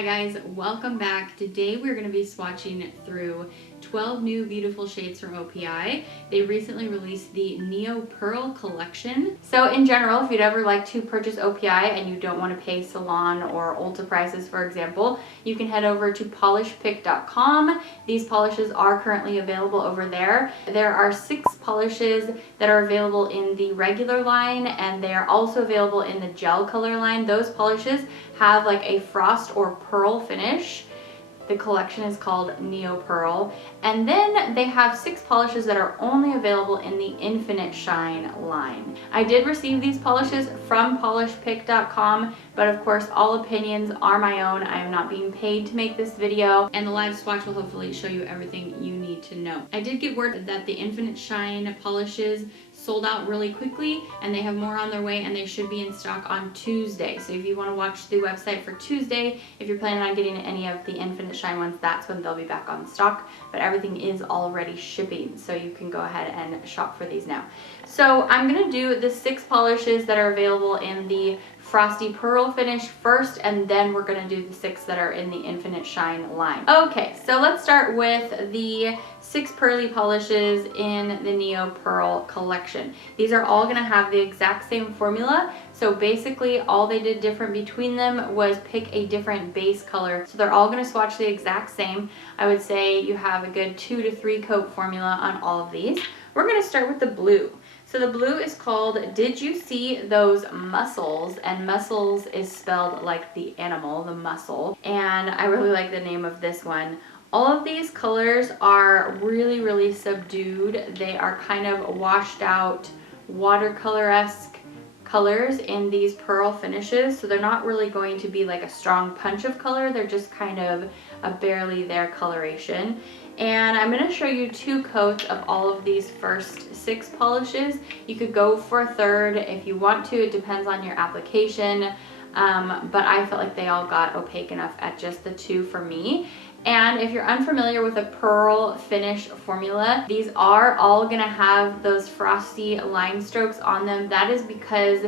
Hi guys, welcome back. Today we're going to be swatching through 12 new beautiful shades from OPI. They recently released the Neo-Pearl Collection. So in general, if you'd ever like to purchase OPI and you don't want to pay salon or Ulta prices, for example, you can head over to polishpick.com. These polishes are currently available over there. There are 6 polishes that are available in the regular line, and they are also available in the gel color line. Those polishes have like a frost or pearl finish. The collection is called Neo-Pearl. And then they have 6 polishes that are only available in the Infinite Shine line. I did receive these polishes from polishpick.com, but of course all opinions are my own. I am not being paid to make this video, and the live swatch will hopefully show you everything you need to know. I did get word that the Infinite Shine polishes sold out really quickly, and they have more on their way, and they should be in stock on Tuesday. So if you want to watch the website for Tuesday, if you're planning on getting any of the Infinite Shine ones, that's when they'll be back on stock. But everything is already shipping, so you can go ahead and shop for these now. So I'm gonna do the 6 polishes that are available in the Frosty Pearl finish first, and then we're gonna do the 6 that are in the Infinite Shine line. Okay, so let's start with the 6 pearly polishes in the Neo-Pearl collection. These are all gonna have the exact same formula. So basically all they did different between them was pick a different base color. So they're all gonna swatch the exact same. I would say you have a good 2 to 3 coat formula on all of these. We're gonna start with the blue. So the blue is called Did You See Those Mussels? And mussels is spelled like the animal, the mussel. And I really like the name of this one. All of these colors are really subdued. They are kind of washed out watercolor-esque colors in these pearl finishes. So they're not really going to be like a strong punch of color. They're just kind of a barely there coloration. And I'm going to show you 2 coats of all of these first 6 polishes. You could go for a third if you want to. It depends on your application. But I felt like they all got opaque enough at just the 2 for me. And if you're unfamiliar with a pearl finish formula, these are all going to have those frosty line strokes on them. That is because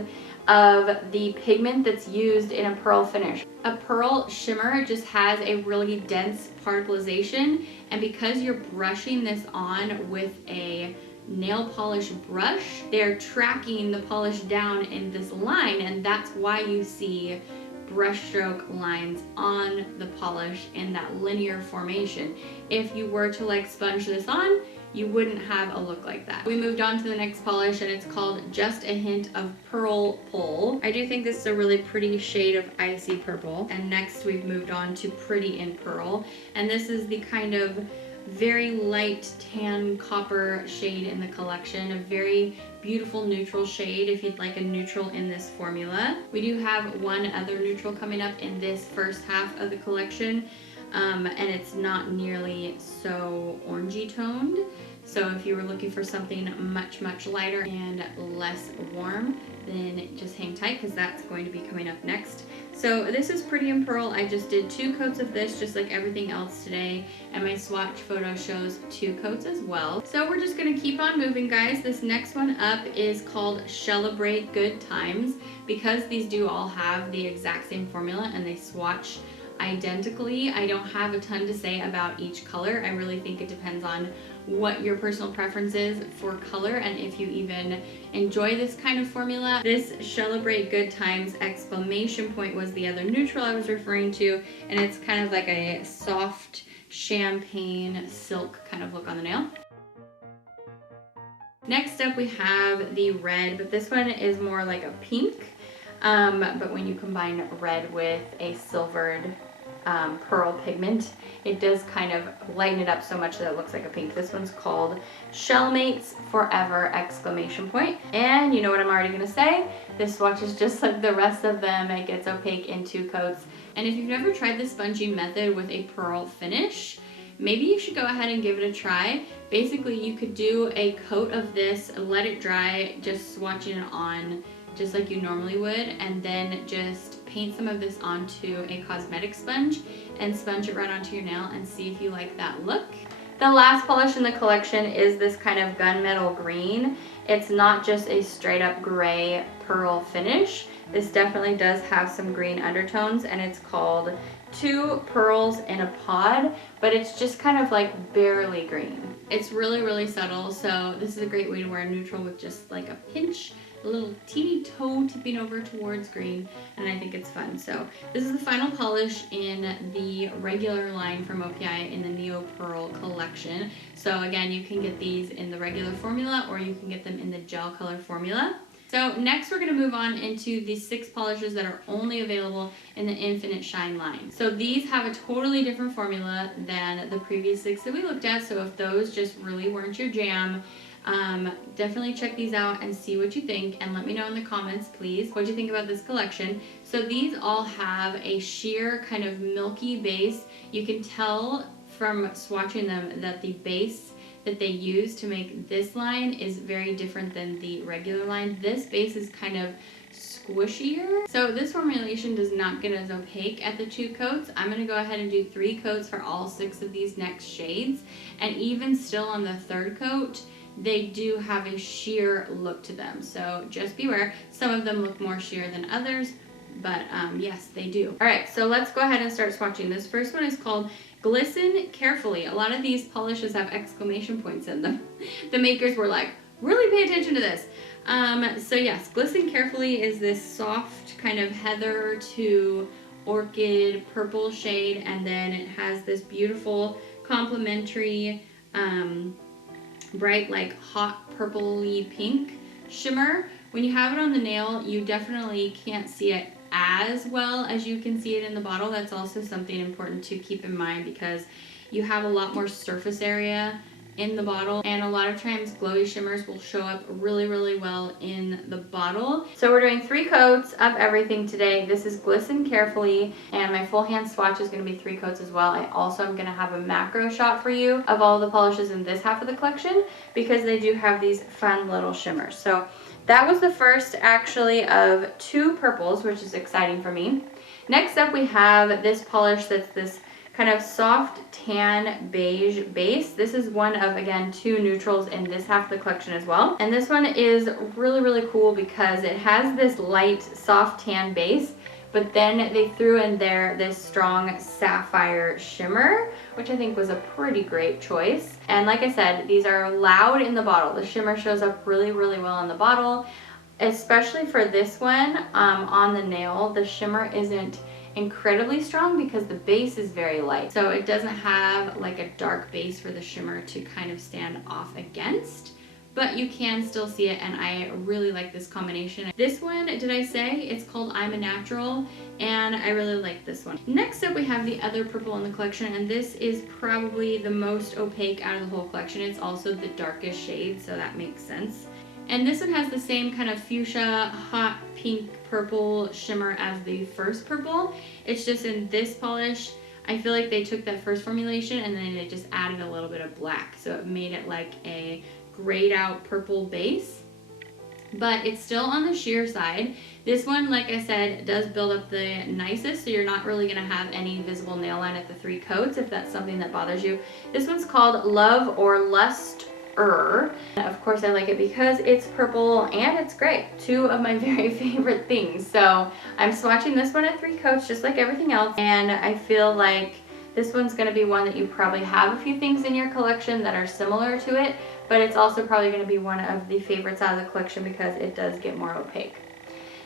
of the pigment that's used in a pearl finish. A pearl shimmer just has a really dense particleization, and because you're brushing this on with a nail polish brush, they're tracking the polish down in this line, and that's why you see brushstroke lines on the polish in that linear formation. If you were to like sponge this on, you wouldn't have a look like that. We moved on to the next polish, and it's called Just a Hint of Pearl-ple. I do think this is a really pretty shade of icy purple. And next we've moved on to Pretty in Pearl. And this is the kind of very light tan copper shade in the collection. A very beautiful neutral shade if you'd like a neutral in this formula. We do have one other neutral coming up in this first half of the collection. And it's not nearly so orangey toned. So if you were looking for something much lighter and less warm, then just hang tight because that's going to be coming up next. So this is Pretty in Pearl. I just did 2 coats of this just like everything else today, and my swatch photo shows 2 coats as well. So we're just gonna keep on moving, guys. This next one up is called Shellabrate Good Times. Because these do all have the exact same formula and they swatch identically, I don't have a ton to say about each color. I really think it depends on what your personal preference is for color and if you even enjoy this kind of formula. This Shellabrate Good Times exclamation point was the other neutral I was referring to, and it's kind of like a soft champagne silk kind of look on the nail. Next up we have the red, but this one is more like a pink. But when you combine red with a silvered pearl pigment, it does kind of lighten it up so much that it looks like a pink. This one's called Shellmates Forever exclamation point. And you know what I'm already gonna say, this swatch is just like the rest of them. It gets opaque in 2 coats. And if you've never tried the sponging method with a pearl finish, maybe you should go ahead and give it a try. Basically, you could do a coat of this, let it dry, just swatching it on just like you normally would, and then just paint some of this onto a cosmetic sponge and sponge it right onto your nail and see if you like that look. The last polish in the collection is this kind of gunmetal green. It's not just a straight up gray pearl finish. This definitely does have some green undertones, and it's called Two Pearls in a Pod, but it's just kind of like barely green. It's really subtle, so this is a great way to wear a neutral with just like a pinch, a little teeny toe tipping over towards green, and I think it's fun. So this is the final polish in the regular line from OPI in the Neo-Pearl Collection. So again, you can get these in the regular formula, or you can get them in the gel color formula. So next we're going to move on into the 6 polishes that are only available in the Infinite Shine line. So these have a totally different formula than the previous 6 that we looked at. So if those just really weren't your jam, definitely check these out and see what you think, and let me know in the comments, please, what you think about this collection. So these all have a sheer kind of milky base. You can tell from swatching them that the base that they use to make this line is very different than the regular line. This base is kind of squishier. So this formulation does not get as opaque at the 2 coats. I'm gonna go ahead and do 3 coats for all 6 of these next shades. And even still on the 3rd coat, they do have a sheer look to them. So just beware. Some of them look more sheer than others, but yes, they do. All right, so let's go ahead and start swatching. This first one is called Glisten Carefully. A lot of these polishes have exclamation points in them. The makers were like, really pay attention to this. So yes, Glisten Carefully is this soft kind of heather to orchid purple shade, and then it has this beautiful complementary bright like hot purpley pink shimmer. When you have it on the nail, you definitely can't see it as well as you can see it in the bottle. That's also something important to keep in mind, because you have a lot more surface area in the bottle, and a lot of times glowy shimmers will show up really well in the bottle. So we're doing 3 coats of everything today. This is Glisten Carefully, and my full hand swatch is going to be 3 coats as well. I also am going to have a macro shot for you of all the polishes in this half of the collection, because they do have these fun little shimmers. So that was the first actually of 2 purples, which is exciting for me. Next up we have this polish that's this kind of soft tan beige base. This is one of, again, 2 neutrals in this half of the collection as well. And this one is really cool because it has this light soft tan base, but then they threw in there this strong sapphire shimmer, which I think was a pretty great choice. And like I said, these are loud in the bottle. The shimmer shows up really well in the bottle, especially for this one. On the nail, the shimmer isn't incredibly strong because the base is very light. So it doesn't have like a dark base for the shimmer to kind of stand off against, but you can still see it, and I really like this combination. This one, did I say? It's called I'm a Natural, and I really like this one. Next up we have the other purple in the collection, and this is probably the most opaque out of the whole collection. It's also the darkest shade, so that makes sense. And this one has the same kind of fuchsia, hot pink, purple shimmer as the first purple. It's just in this polish, I feel like they took that first formulation and then they just added a little bit of black. So it made it like a grayed out purple base, but it's still on the sheer side. This one, like I said, does build up the nicest, so you're not really gonna have any visible nail line at the 3 coats if that's something that bothers you. This one's called Love or Lust. Of course I like it because it's purple and it's gray, 2 of my very favorite things. So I'm swatching this one at 3 coats just like everything else, and I feel like this one's going to be one that you probably have a few things in your collection that are similar to it, but it's also probably going to be one of the favorites out of the collection because it does get more opaque.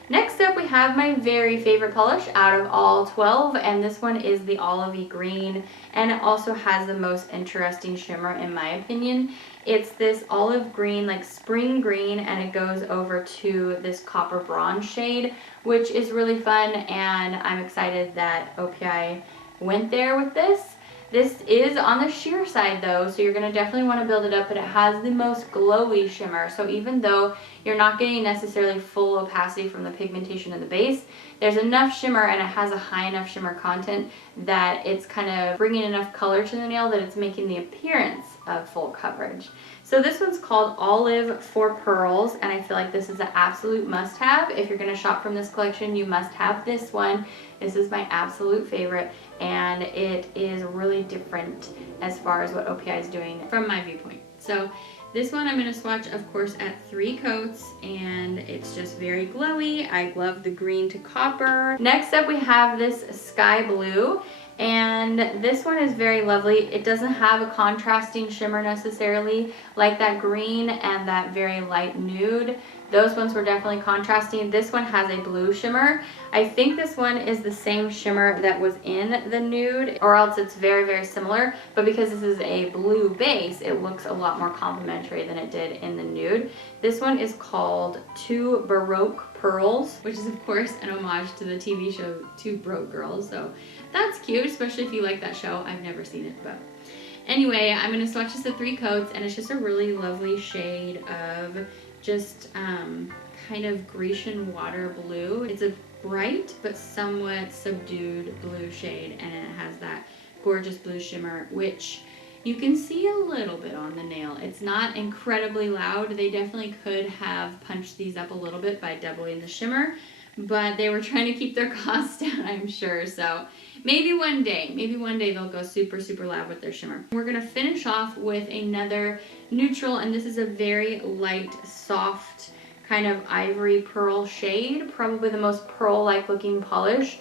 Next up we have my very favorite polish out of all 12, and this one is the olivey green, and it also has the most interesting shimmer in my opinion. It's this olive green, like spring green, and it goes over to this copper bronze shade, which is really fun, and I'm excited that OPI went there with this. This is on the sheer side though, so you're going to definitely want to build it up, but it has the most glowy shimmer. So even though you're not getting necessarily full opacity from the pigmentation of the base, there's enough shimmer and it has a high enough shimmer content that it's kind of bringing enough color to the nail that it's making the appearance of full coverage. So this one's called Olive for Pearls, and I feel like this is an absolute must-have. If you're going to shop from this collection, you must have this one. This is my absolute favorite, and it is really different as far as what OPI is doing from my viewpoint. So this one I'm going to swatch, of course, at 3 coats, and it's just very glowy. I love the green to copper. Next up, we have this sky blue, and this one is very lovely. It doesn't have a contrasting shimmer necessarily like that green and that very light nude. Those ones were definitely contrasting. This one has a blue shimmer. I think this one is the same shimmer that was in the nude, or else it's very, very similar. But because this is a blue base, it looks a lot more complementary than it did in the nude. This one is called Two Baroque Pearls, which is, of course, an homage to the TV show Two Broke Girls. So that's cute, especially if you like that show. I've never seen it, but anyway, I'm going to swatch this at 3 coats, and it's just a really lovely shade of just kind of Grecian water blue. It's a bright but somewhat subdued blue shade, and it has that gorgeous blue shimmer, which you can see a little bit on the nail. It's not incredibly loud. They definitely could have punched these up a little bit by doubling the shimmer, but they were trying to keep their costs down, I'm sure. So maybe one day they'll go super, super loud with their shimmer. We're gonna finish off with another neutral, and this is a very light, soft, kind of ivory pearl shade, probably the most pearl-like looking polish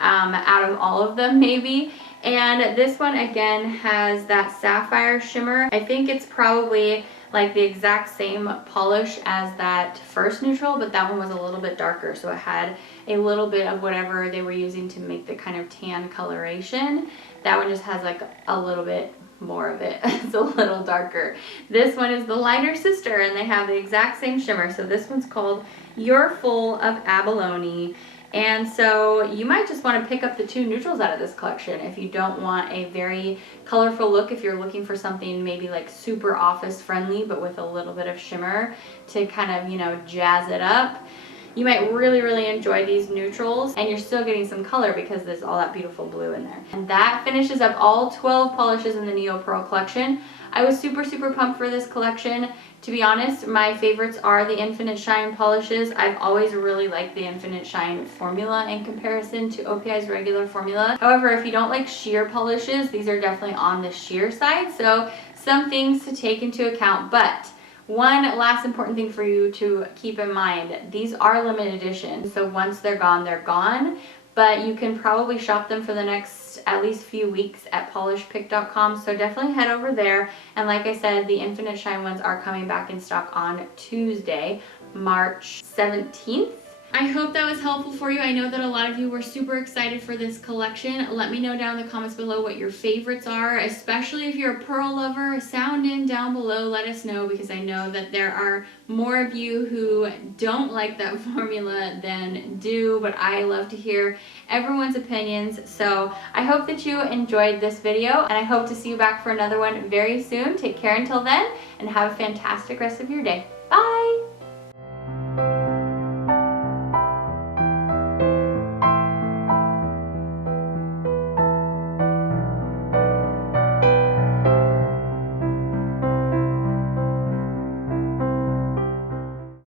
out of all of them, maybe. And this one again has that sapphire shimmer. I think it's probably like the exact same polish as that first neutral, but that one was a little bit darker, so it had a little bit of whatever they were using to make the kind of tan coloration. That one just has like a little bit more of it. It's a little darker. This one is the lighter sister, and they have the exact same shimmer. So this one's called You're Full of Abalone. And so you might just want to pick up the 2 neutrals out of this collection if you don't want a very colorful look, if you're looking for something maybe like super office friendly but with a little bit of shimmer to kind of, you know, jazz it up. You might really, really enjoy these neutrals, and you're still getting some color because there's all that beautiful blue in there. And that finishes up all 12 polishes in the Neo-Pearl collection. I was super, super pumped for this collection. To be honest, my favorites are the Infinite Shine polishes. I've always really liked the Infinite Shine formula in comparison to OPI's regular formula. However, if you don't like sheer polishes, these are definitely on the sheer side. So some things to take into account, but one last important thing for you to keep in mind, these are limited edition, so once they're gone, but you can probably shop them for the next at least few weeks at polishpick.com, so definitely head over there. And like I said, the Infinite Shine ones are coming back in stock on Tuesday, March 17th. I hope that was helpful for you. I know that a lot of you were super excited for this collection. Let me know down in the comments below what your favorites are, especially if you're a pearl lover. Sound in down below, let us know, because I know that there are more of you who don't like that formula than do, but I love to hear everyone's opinions. So I hope that you enjoyed this video, and I hope to see you back for another one very soon. Take care until then, and have a fantastic rest of your day. Bye!